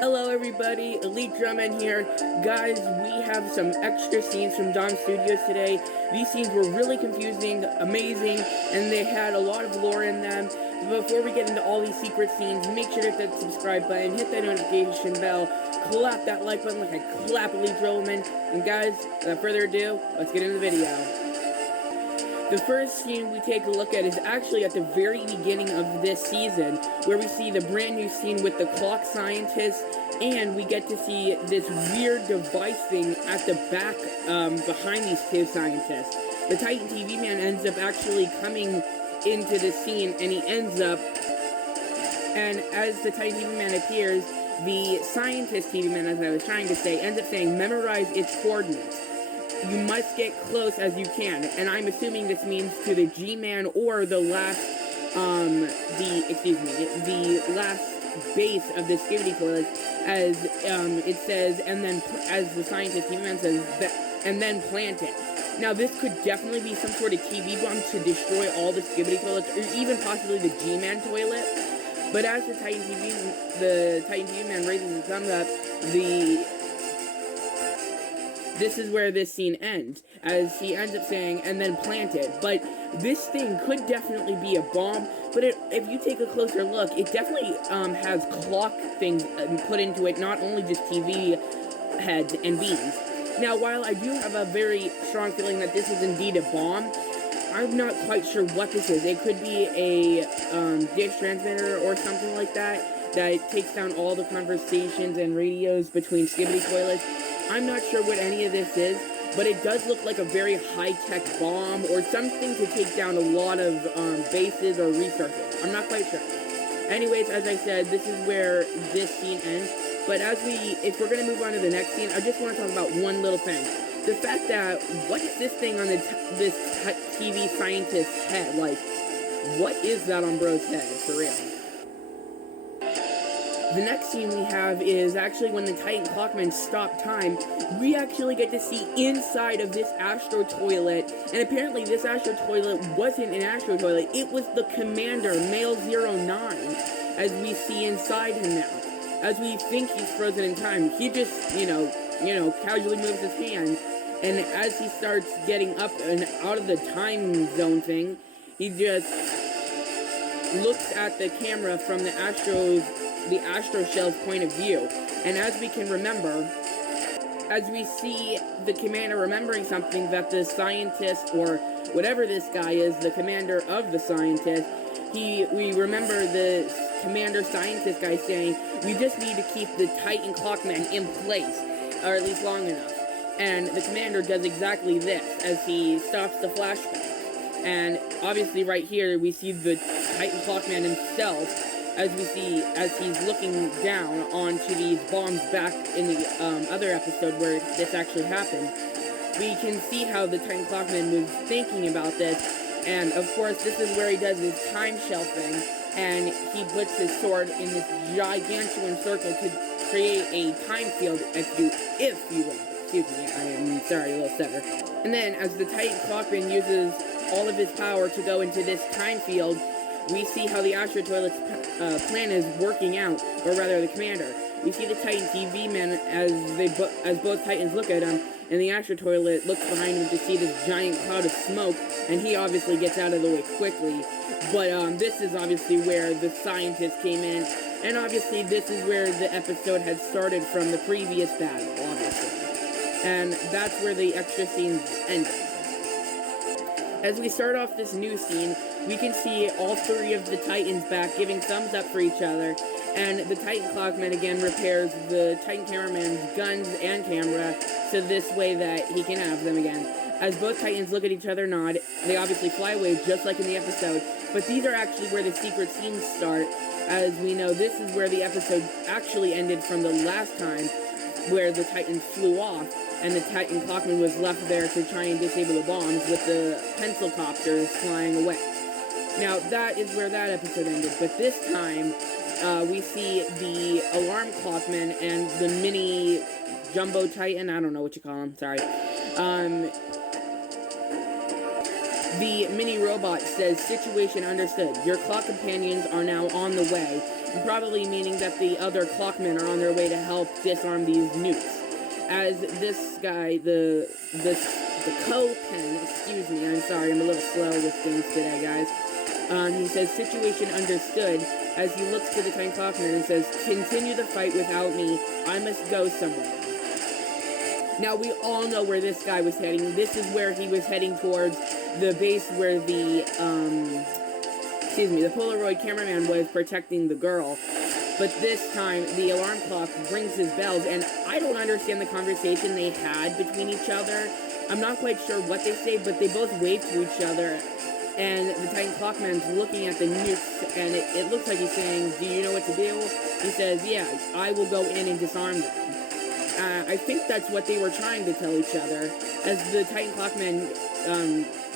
Hello everybody, Elite Drumman here. Guys, we have some extra scenes from Dawn Studios today. These scenes were really confusing, amazing, and they had a lot of lore in them. Before we get into all these secret scenes, make sure to hit that subscribe button, hit that notification bell, clap that like button like I clap Elite Drumman. And guys, without further ado, let's get into the video. The first scene we take a look at is actually at the very beginning of this season, where we see the brand new scene with the clock scientist, and we get to see this weird device thing at the back behind these two scientists. The Titan TV man ends up actually coming into the scene, and he ends up, and as the Titan TV man appears, the scientist TV man, as I was trying to say, ends up saying, memorize its coordinates. You must get close as you can, and I'm assuming this means to the G-Man or the last, the last base of the Skibidi toilet, as, it says, and then, as the scientist TV-man says, and then plant it. Now, this could definitely be some sort of TV bomb to destroy all the Skibidi toilets, or even possibly the G-Man toilet, but as the Titan TV-man raises his thumbs up, this is where this scene ends, as he ends up saying, and then plant it. But this thing could definitely be a bomb, but if you take a closer look, it definitely has clock things put into it, not only just TV heads and beams. Now, while I do have a very strong feeling that this is indeed a bomb, I'm not quite sure what this is. It could be a dish transmitter or something like that takes down all the conversations and radios between Skibidi toilets. I'm not sure what any of this is, but it does look like a very high-tech bomb or something to take down a lot of bases or resources. I'm not quite sure. Anyways, as I said, this is where this scene ends. But if we're going to move on to the next scene, I just want to talk about one little thing. The fact that, what is this thing on this TV scientist's head? Like, what is that on bro's head, for real? The next scene we have is actually when the Titan Clockman stop time. We actually get to see inside of this Astro Toilet, and apparently this Astro Toilet wasn't an Astro Toilet, it was the Commander, Male 09, as we see inside him now. As we think he's frozen in time, he just, you know, casually moves his hand, and as he starts getting up and out of the time zone thing, he just looks at the camera from the Astro Shell's point of view. And as we can remember, as we see the commander remembering something that the scientist, or whatever this guy is, the commander of the scientist, we remember the commander scientist guy saying, we just need to keep the Titan Clockman in place, or at least long enough. And the commander does exactly this, as he stops the flashback. And obviously right here, we see the Titan Clockman himself, as he's looking down onto these bombs back in the other episode where this actually happened. We can see how the Titan Clockman was thinking about this, and of course this is where he does his time shelving, and he puts his sword in this gigantuan circle to create a time field, if you will. Excuse me, I am sorry, a little stutter. And then, as the Titan Clockman uses all of his power to go into this time field, we see how the Astro Toilet's plan is working out, or rather the commander. We see the Titan TV man as both Titans look at him, and the Astro Toilet looks behind him to see this giant cloud of smoke, and he obviously gets out of the way quickly. But this is obviously where the scientist came in, and obviously this is where the episode had started from the previous battle, obviously. And that's where the extra scenes ended. As we start off this new scene, we can see all three of the Titans back giving thumbs up for each other, and the Titan Clockman again repairs the Titan cameraman's guns and camera, so this way that he can have them again. As both Titans look at each other nod, they obviously fly away just like in the episode, but these are actually where the secret scenes start. As we know, this is where the episode actually ended from the last time, where the Titans flew off, and the Titan Clockman was left there to try and disable the bombs with the pencil copters flying away. Now, that is where that episode ended, but this time, we see the Alarm Clockman and the mini Jumbo Titan, I don't know what you call him, sorry. The mini robot says, situation understood. Your clock companions are now on the way. Probably meaning that the other clockmen are on their way to help disarm these nukes. As this guy, the co-pen, excuse me, I'm sorry, I'm a little slow with things today, guys. He says, situation understood, as he looks to the Titan Clockman and says, continue the fight without me, I must go somewhere. Now, we all know where this guy was heading. This is where he was heading towards the base where the Polaroid cameraman was protecting the girl. But this time, the alarm clock rings his bells, and I don't understand the conversation they had between each other. I'm not quite sure what they say, but they both wave to each other, and the Titan Clockman's looking at the nukes, and it looks like he's saying, do you know what to do? He says, yeah, I will go in and disarm them. I think that's what they were trying to tell each other. As the Titan Clockman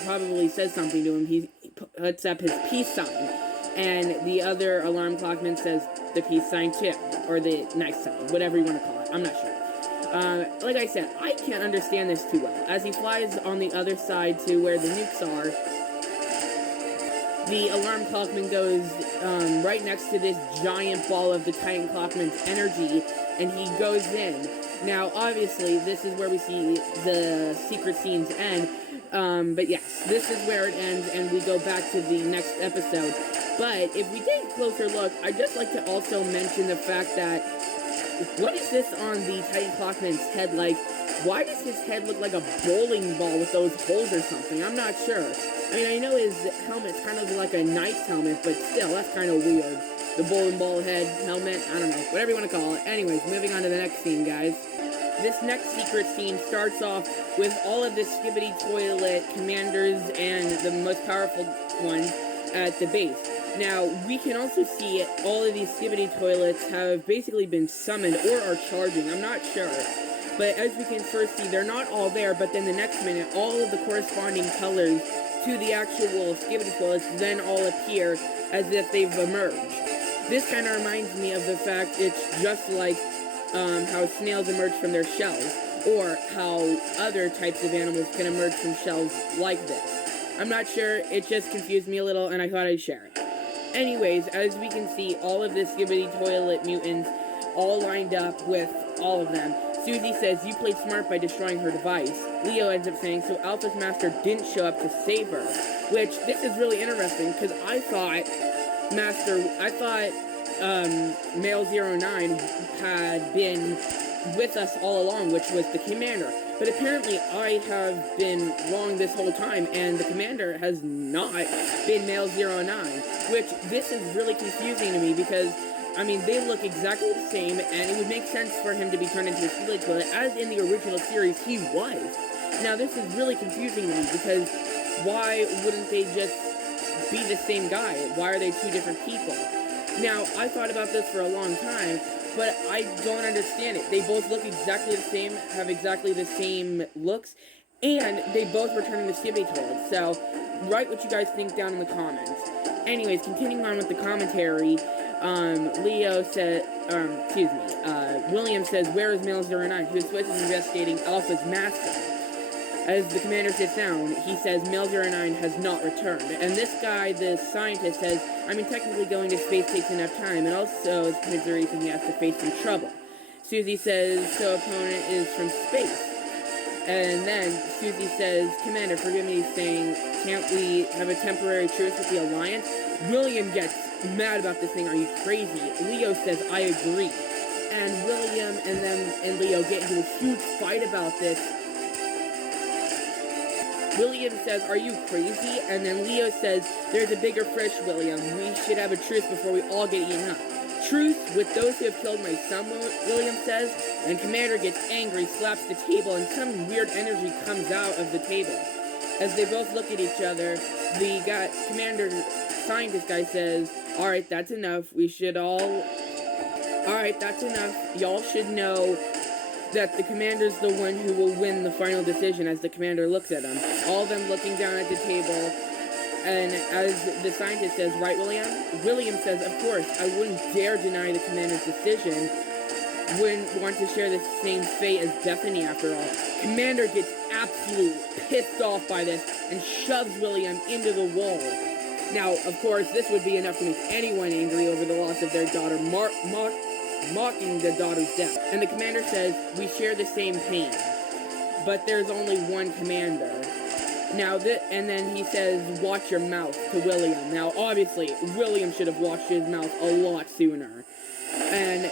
probably says something to him, he puts up his peace sign, and the other alarm clockman says the peace sign too, or the nice sign, whatever you want to call it. I'm not sure. Like I said, I can't understand this too well. As he flies on the other side to where the nukes are, the alarm clockman goes right next to this giant ball of the Titan Clockman's energy, and he goes in. Now, obviously, this is where we see the secret scenes end, but yes, this is where it ends, and we go back to the next episode. But if we take a closer look, I'd just like to also mention the fact that, what is this on the Titan Clockman's head like? Why does his head look like a bowling ball with those holes or something? I'm not sure. I mean, I know his helmet's kind of like a knight's helmet, but still, that's kind of weird. The bowling ball head helmet, I don't know, whatever you want to call it. Anyways, moving on to the next scene, guys. This next secret scene starts off with all of the Skibidi toilet commanders and the most powerful one at the base. Now, we can also see all of these Skibidi toilets have basically been summoned or are charging. I'm not sure. But as we can first see, they're not all there, but then the next minute, all of the corresponding colors to the actual Skibidi toilets then all appear as if they've emerged. This kind of reminds me of the fact it's just like how snails emerge from their shells, or how other types of animals can emerge from shells like this. I'm not sure, it just confused me a little, and I thought I'd share it. Anyways, as we can see, all of the Skibidi toilet mutants all lined up with all of them. Susie says, you played smart by destroying her device. Leo ends up saying, so Alpha's master didn't show up to save her. Which, this is really interesting, because I thought Male 09 had been with us all along, which was the commander. But apparently I have been wrong this whole time, and the commander has not been Male 09. Which, this is really confusing to me, because I mean, they look exactly the same, and it would make sense for him to be turned into a Skibidi toilet, as in the original series he was. Now, this is really confusing to me, because why wouldn't they just be the same guy? Why are they two different people? Now, I thought about this for a long time, but I don't understand it. They both look exactly the same, have exactly the same looks, and they both return to Skibidi toilets. So, write what you guys think down in the comments. Anyways, continuing on with the commentary, William says, where is Male 09? He was supposed to be investigating Alpha's master. As the commander sits down, he says Male 09 has not returned. And this guy, the scientist, says, I mean, technically going to space takes enough time, and also it's the reason he has to face some trouble. Susie says, so opponent is from space. And then Susie says, Commander, forgive me saying, can't we have a temporary truce with the Alliance? William gets mad about this thing. Are you crazy? Leo says, I agree. And William and Leo get into a huge fight about this. William says, are you crazy? And then Leo says, there's a bigger fish, William. We should have a truce before we all get eaten up. Truce with those who have killed my son, William says. And Commander gets angry, slaps the table, and some weird energy comes out of the table. As they both look at each other, the Commander scientist guy says, alright, that's enough. Alright, that's enough. Y'all should know that the commander's the one who will win the final decision, as the commander looks at him. All of them looking down at the table, and as the scientist says, right, William? William says, of course, I wouldn't dare deny the commander's decision. Wouldn't want to share the same fate as Bethany, after all. Commander gets absolutely pissed off by this and shoves William into the wall. Now, of course, this would be enough to make anyone angry over the loss of their daughter, mocking the daughter's death. And the commander says, we share the same pain, but there's only one commander. Now, and then he says, watch your mouth to William. Now, obviously, William should have watched his mouth a lot sooner. And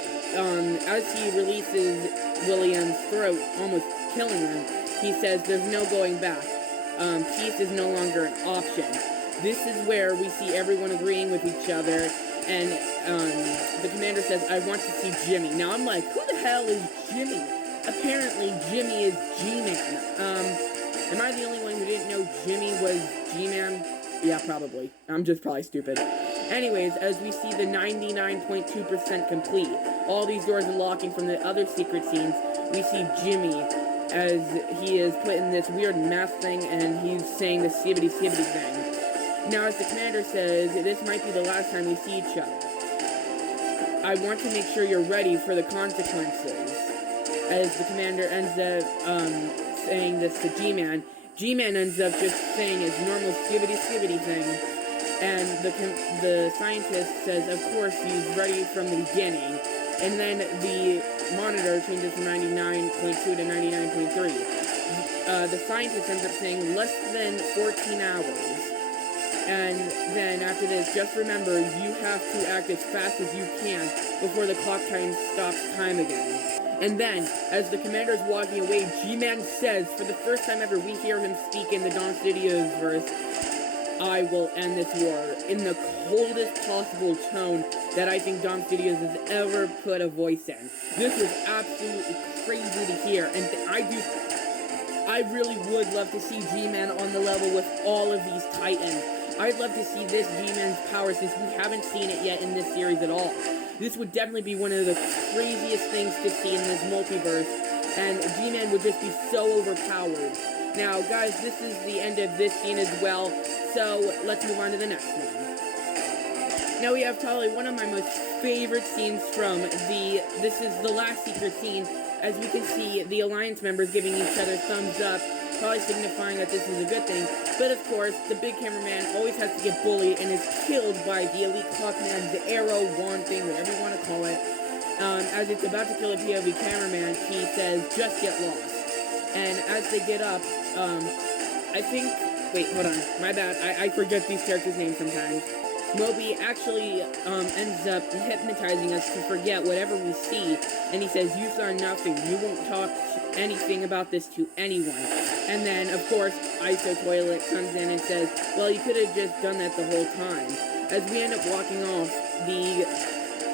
as he releases William's throat, almost killing him, he says, there's no going back. Peace is no longer an option. This is where we see everyone agreeing with each other, and the commander says, I want to see Jimmy. Now, I'm like, who the hell is Jimmy? Apparently, Jimmy is G-Man. Am I the only one who didn't know Jimmy was G-Man? Yeah, probably. I'm just probably stupid. Anyways, as we see the 99.2% complete, all these doors unlocking from the other secret scenes, we see Jimmy as he is put in this weird mask thing, and he's saying the skibidi thing. Now, as the commander says, this might be the last time we see each other. I want to make sure you're ready for the consequences. As the commander ends up saying this to G-Man, G-Man ends up just saying his normal skibidi thing, and the scientist says, of course, he's ready from the beginning, and then the monitor changes from 99.2 to 99.3. The scientist ends up saying less than 14 hours. And then after this, just remember, you have to act as fast as you can before the clock time stops time again. And then, as the commander's walking away, G-Man says, for the first time ever, we hear him speak in the Dawn Studios verse, I will end this war, in the coldest possible tone that I think Dawn Studios has ever put a voice in. This was absolutely crazy to hear, and I really would love to see G-Man on the level with all of these Titans. I'd love to see this G-Man's power since we haven't seen it yet in this series at all. This would definitely be one of the craziest things to see in this multiverse, and G-Man would just be so overpowered. Now, guys, this is the end of this scene as well, so let's move on to the next one. Now we have probably one of my most favorite scenes from this is the last secret scene. As we can see, the Alliance members giving each other thumbs up, probably signifying that this is a good thing. But of course, the big cameraman always has to get bullied and is killed by the elite Clockman, the arrow, wand thing, whatever you want to call it. As it's about to kill a POV cameraman, he says, just get lost. And as they get up, wait, hold on, my bad, I forget these characters' names sometimes. Moby actually ends up hypnotizing us to forget whatever we see, and he says, you saw nothing, you won't talk anything about this to anyone. And then, of course, ISO Toilet comes in and says, well, you could have just done that the whole time. As we end up walking off,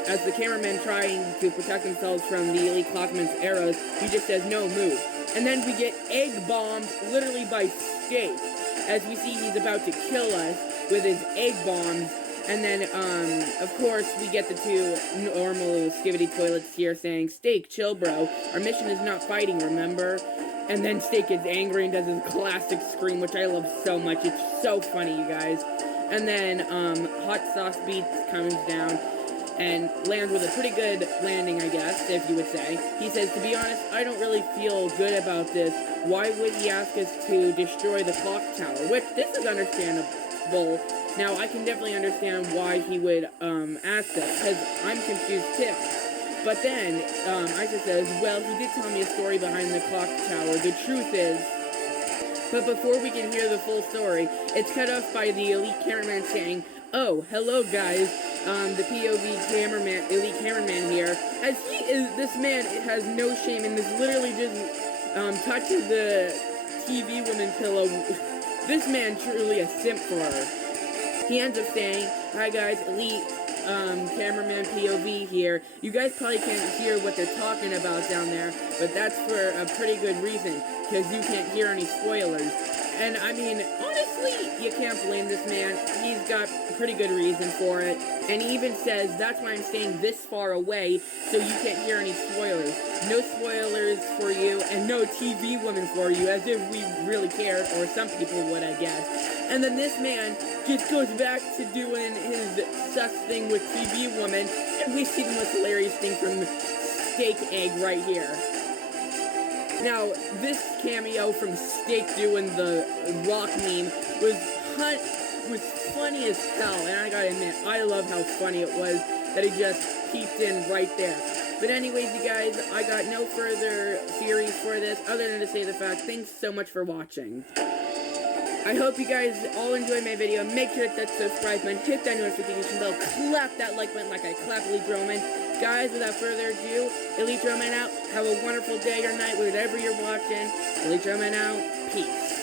as the cameraman trying to protect themselves from the elite Clockman's arrows, he just says, no, move. And then we get egg bombed, literally by Skate, as we see he's about to kill us with his egg bombs. And then, of course, we get the two normal Skibidi toilets here saying, Steak, chill, bro. Our mission is not fighting, remember? And then Steak gets angry and does his classic scream, which I love so much. It's so funny, you guys. And then, Hot Sauce Beats comes down and lands with a pretty good landing, I guess, if you would say. He says, to be honest, I don't really feel good about this. Why would he ask us to destroy the clock tower? Which, this is understandable. Now, I can definitely understand why he would ask us, because I'm confused too. But then, Isa says, well, he did tell me a story behind the clock tower. The truth is... But before we can hear the full story, it's cut off by the elite cameraman saying, oh, hello guys, the POV cameraman, elite cameraman here, as this man has no shame and is literally just, touching the TV woman pillow. This man truly a simp for her. He ends up saying, hi guys, elite, cameraman POV here. You guys probably can't hear what they're talking about down there, but that's for a pretty good reason, because you can't hear any spoilers. And I mean, honestly, you can't blame this man. He's got a pretty good reason for it. And he even says, that's why I'm staying this far away, so you can't hear any spoilers. No spoilers for you, and no TV woman for you, as if we really cared, or some people would, I guess. And then this man just goes back to doing his sus thing with TV woman, and we see the most hilarious thing from Steak Egg right here. Now, this cameo from Stick doing the rock meme was funny as hell, and I gotta admit, I love how funny it was that he just peeped in right there. But anyways, you guys, I got no further theories for this other than to say the fact, thanks so much for watching. I hope you guys all enjoyed my video. Make sure to hit that subscribe button, hit that notification bell, clap that like button like I clap Elite Roman. Guys, without further ado, Elite Roman out. Have a wonderful day or night, whatever you're watching. Elite Roman out. Peace.